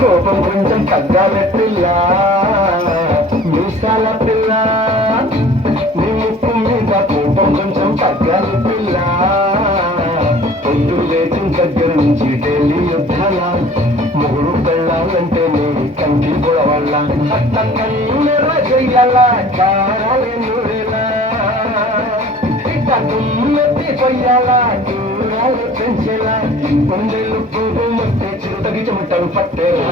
కోపం కొంచెం తగ్గాలి పిల్ల, మీసాల పిల్ల. నీ ముక్కు మీద కోపం కొంచెం తగ్గాలి పిల్ల. పొద్దు లేచిన దగ్గర నుంచి డైలీ యుద్ధాల, మొగుడు పెళ్ళాలంటే నీ కంటి గొడవల్ల. అట్ట కన్నెర చెయ్యాల కారాలే నూరేలా, ఇట్ట తుమ్మెత్తి కొయ్యాల దూరాలు పెంచేలా. కొండెలు పువ్వు మొత్తే చిరుతగి చెమటలు పట్టేలా.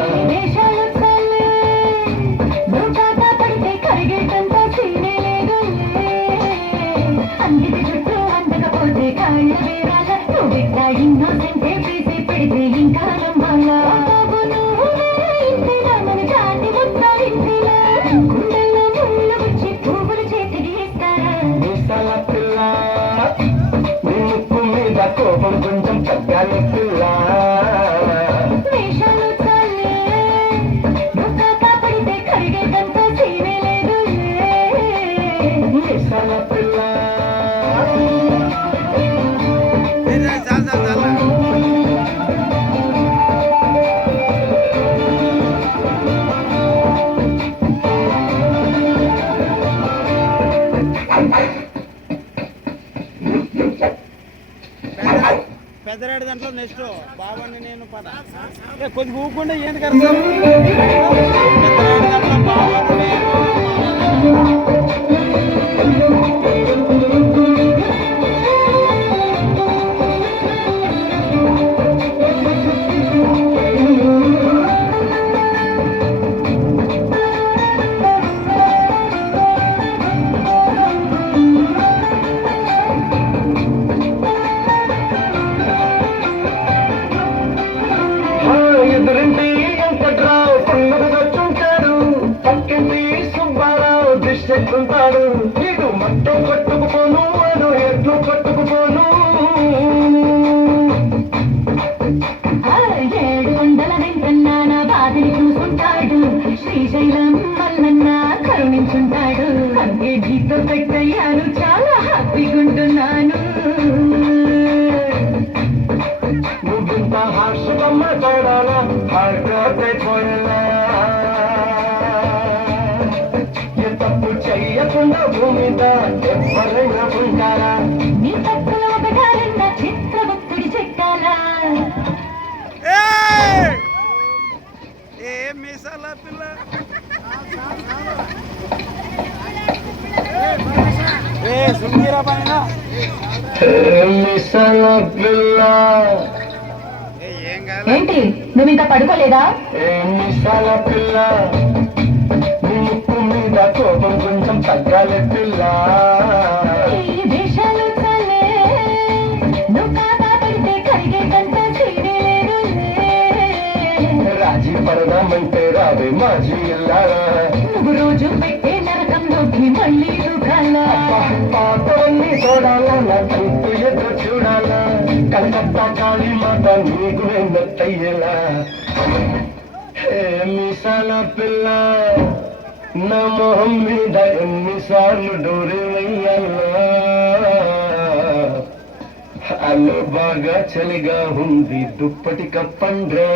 కోపం కొంచెం తగ్గాలి పిల్ల. మీసాల పిల్ల. పెద్దరాడి దాంట్లో నెక్స్ట్ బాబాని నేను పద కొద్దిగా ఊకుండా ఏంటి కదా పెద్దరాడి దాంట్లో బాబాని నేను. ఎదురింటి వెంకట్రావు పండుగ వచ్చుంటాడు, పక్కింటి సుబ్బారావు దిష్టెత్తుంటాడు. ఇటు మట్టం పట్టుకుపోను అను ఎట్లు పట్టుకుపోను. 7 కొండల వెంకన్న బాధని చూసుంటాడు, శ్రీశైలం మల్లన్న కరుణించుంటాడు. అంతే గీతో పెట్టయ్యాను, చాలా హ్యాపీగుంటున్నాను. నువ్వింత హార్షగా మాట్లాడాలా, హార్ట్పోయేలా. ఏ తప్పు చెయ్యకుండా భూమి మీద ఎవరైనా ఉంటారా? నీ తప్పులో ఒకటాలన్న చిత్రగుప్తుడి చెక్కాలా. ఏ మీసాల పిల్ల. ఏ సుందీరా పైన మీసాల పిల్ల. ఏంటి నువ్వు ఇంకా పడుకోలేదా? మీసాల పిల్ల. నీ ముక్కు మీద కోపం కొంచెం తగ్గాలి పిల్ల. ఈ వేషాలు చాలే, నువ్వు కాదా పడితే కరిగేటంత చేయలేదులే. రాజీ పడదామంటే రావే మాజీ ఇల్లారా. నువ్వు రోజు పెట్టే నరకంలోకి మళ్ళీ దుఃఖాలా. పాతవన్నీ చూడాలా, నా చూపు ఎదురు చూడాలా. కలకత్తా కాళీ మాత నీకు వెన్నట్టయ్యేలా. మీసాల పిల్ల. నా మొహం మీద ఎన్నిసార్లు డోరే వెయ్యాలా. అల్లు బాగా చలిగా ఉంది, దుప్పటి కప్పండ్రా.